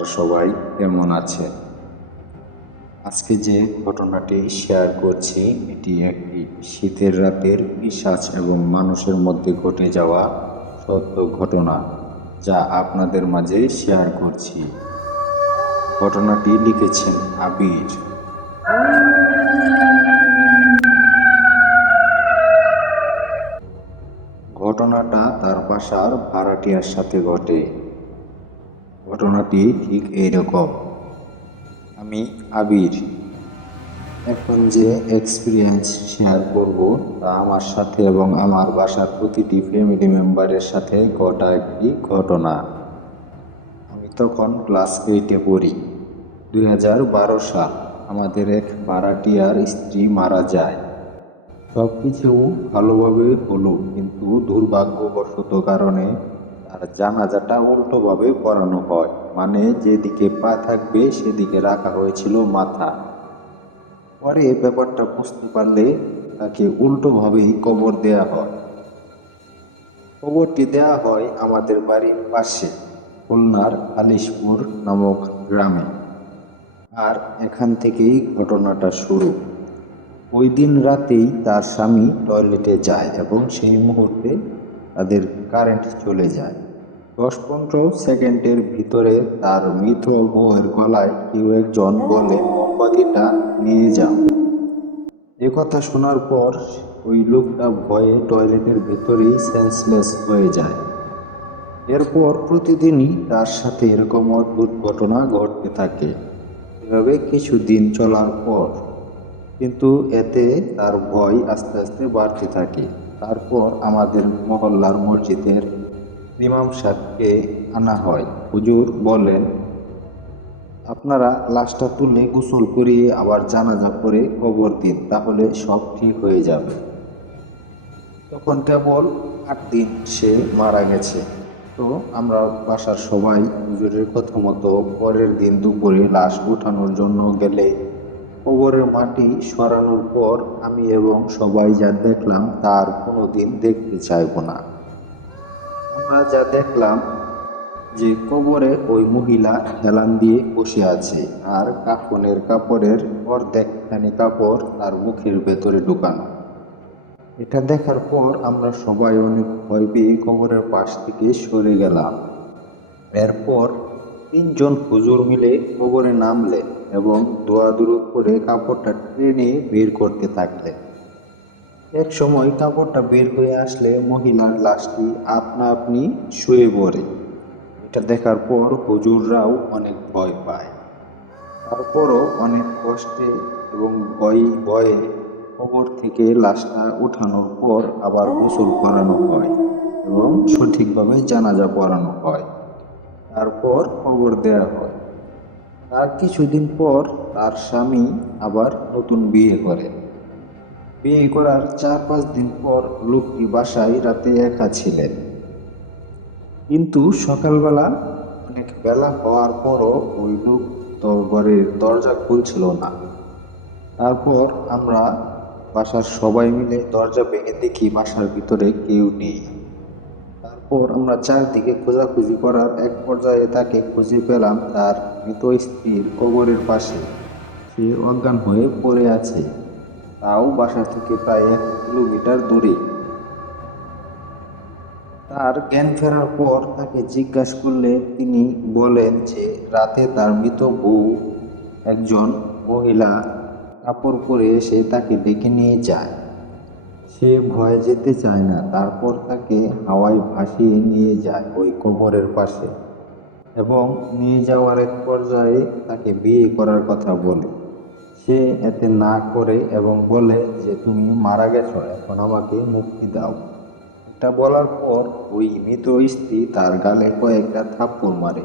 আপনারা সবাই কেমন আছেন? আজকে যে ঘটনাটি শেয়ার করছি, এটি একটি শীতের রাতের পিশাচ এবং মানুষের মধ্যে ঘটে যাওয়া সত্য ঘটনা যা আপনাদের মাঝে শেয়ার করছি। ঘটনাটি লিখেছেন আবির। ঘটনাটা তার বাসার ভাড়াটিয়ার সাথে ঘটে। ঘটনাটি ঠিক এইরকম। আমি আবির। এখন যে এক্সপিরিয়েন্স শেয়ার করব তা আমার সাথে এবং আমার বাসার প্রতিটি ফ্যামিলি মেম্বারের সাথে ঘটা একটি ঘটনা। আমি তখন ক্লাস এইটে পড়ি। দু হাজার বারো সাল আমাদের এক ভাড়াটিয়ার স্ত্রী মারা যায়। সব কিছু ভালোভাবে হলো, কিন্তু দুর্ভাগ্যবশত কারণে তার জানাজাটা উল্টোভাবে পড়ানো হয় মানে যেদিকে পা থাকবে সেদিকে রাখা হয়েছিল মাথা। পরে ব্যাপারটা বুঝতে পারলে তাকে উল্টোভাবেই কবর দেয়া হয়। কবরটি দেয়া হয় আমাদের বাড়ির পাশে, খুলনার আলিশপুর নামক গ্রামে। আর এখান থেকেই ঘটনাটা শুরু। ওই দিন রাতেই তার স্বামী টয়লেটে যায় এবং সেই মুহূর্তে তাদের কারেন্ট চলে যায়। দশ পনেরো সেকেন্ডের ভিতরে তার মৃত বউয়ের গলায় কেউ একজন বলে, মোমবাতিটা নিয়ে যাও। এ কথা শোনার পর ওই লোকটা ভয়ে টয়লেটের ভিতরেই সেন্সলেস হয়ে যায়। এরপর প্রতিদিনই তার সাথে এরকম অদ্ভুত ঘটনা ঘটতে থাকে। এভাবে কিছুদিন চলার পর। কিন্তু এতে তার ভয় আস্তে আস্তে বাড়তে থাকে। তারপর আমাদের মহল্লার মসজিদের ইমাম সাহেবকে আনা হয়। হুজুর বলেন, আপনারা লাশটা তুলে গোসল করিয়ে আবার জানাজা করে কবর দিন, তাহলে সব ঠিক হয়ে যাবে। তখন কেবল আট দিন সে মারা গেছে। তো আমরা বাসার সবাই হুজুরের কথা মতো পরের দিন দুপুরে লাশ উঠানোর জন্য গেলে কবরের মাটি সরানোর পর আমি এবং সবাই যা দেখলাম তার কোনো দিন দেখতে চাইব না। আমরা যা দেখলাম যে কবরে ওই মহিলা হেলান দিয়ে বসে আছে আর কাফনের কাপড়ের অর্ধেকখানি কাপড় তার মুখের ভেতরে ঢুকানো। এটা দেখার পর আমরা সবাই অনেক ভয় পেয়ে কবরের পাশ থেকে সরে গেলাম। এরপর তিনজন হুজুর মিলে কবরে নামলেন। এবং দোয়া দুরুদ করে কাপড়টা টেনে বের করতে থাকলেন। এক সময় কাপড়টা বের হয়ে আসলে মহিলার লাশটি আপনা আপনি শুয়ে পড়ে। এটা দেখার পর হুজুররাও অনেক ভয় পায়। তারপরও অনেক কষ্টে এবং ভয় ভয়ে কবর থেকে লাশটা উঠানোর পর আবার গোসল করানো হয় এবং সঠিকভাবে জানাজা পড়ানো হয়। তারপর কবর দেওয়া হয়। তার কিছুদিন পর তার স্বামী আবার নতুন বিয়ে করে। বিয়ে করার চার পাঁচ দিন পর লোকটি বাসায় রাতে একা ছিলেন। কিন্তু সকালবেলা অনেক বেলা হওয়ার পরও ওই লোক ঘরের দরজা খুলছিল না। তারপর আমরা বাসার সবাই মিলে দরজা ভেঙে দেখি বাসার ভিতরে কেউ নেই। তারপর আমরা চারদিকে খোঁজাখুঁজি করার এক পর্যায়ে তাকে খুঁজে পেলাম তার মৃত স্ত্রীর কবরের পাশে। সে অজ্ঞান হয়ে পড়ে আছে। তাও বাসা থেকে প্রায় এক কিলোমিটার দূরে। তার জ্ঞান ফেরার পর তাকে জিজ্ঞাসা করলে তিনি বলেন যে রাতে তার মৃত বউ, একজন মহিলা কাপড় পরে এসে তাকে ডেকে নিয়ে যায়। সে ভয়ে যেতে চায় না। তারপর তাকে হাওয়ায় ভাসিয়ে নিয়ে যায় ওই কবরের পাশে এবং নিয়ে যাওয়ার এক পর্যায়ে তাকে বিয়ে করার কথা বলে। সে এতে না করে এবং বলে যে, তুমি মারা গেছো, এখন আমাকে মুক্তি দাও। এটা বলার পর ওই মৃত স্ত্রী তার গালে কয়েকটা থাপ্পড় মারে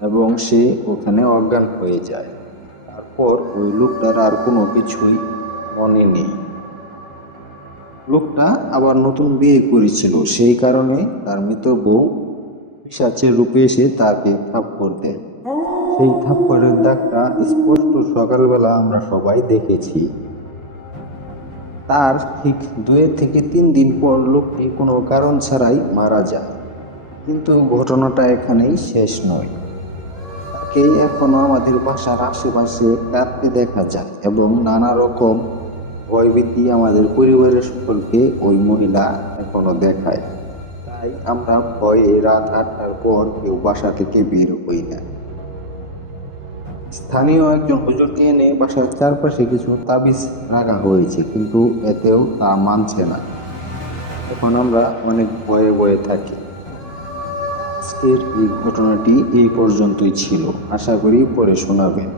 এবং সে ওখানে অজ্ঞান হয়ে যায়। তারপর ওই লোকটার আর কোনো কিছুই মনে নেই। লোকটা আবার নতুন বিয়ে করেছিল। সেই কারণে তার মৃত বউ পিসাচের রূপে এসে তাকে থাপ্পড় দেয়। সেই থাপ্পড়ের দাগটা স্পষ্ট সকালবেলা আমরা সবাই দেখেছি। তার ঠিক দুয়ের থেকে তিন দিন পর লোকটি কোনো কারণ ছাড়াই মারা যায়। কিন্তু ঘটনাটা এখানেই শেষ নয়। তাকে এখনও আমাদের বাসার আশেপাশে কাঁদতে দেখা যায় এবং নানা রকম ভয়ভীতি আমাদের পরিবারের সকলকে ওই মহিলা এখনও দেখায়। তাই আমরা ভয়ে রাত আটটার পর কেউ বাসা থেকে বের হই না। স্থানীয় একজন হুজুরকে এনে বাসার চারপাশে কিছু তাবিজ রাখা হয়েছে, কিন্তু এতেও তা মানছে না। এখন আমরা অনেক ভয়ে ভয়ে থাকি। আজকের এই ঘটনাটি এই পর্যন্তই ছিল। আশা করি পরে শোনাবেন।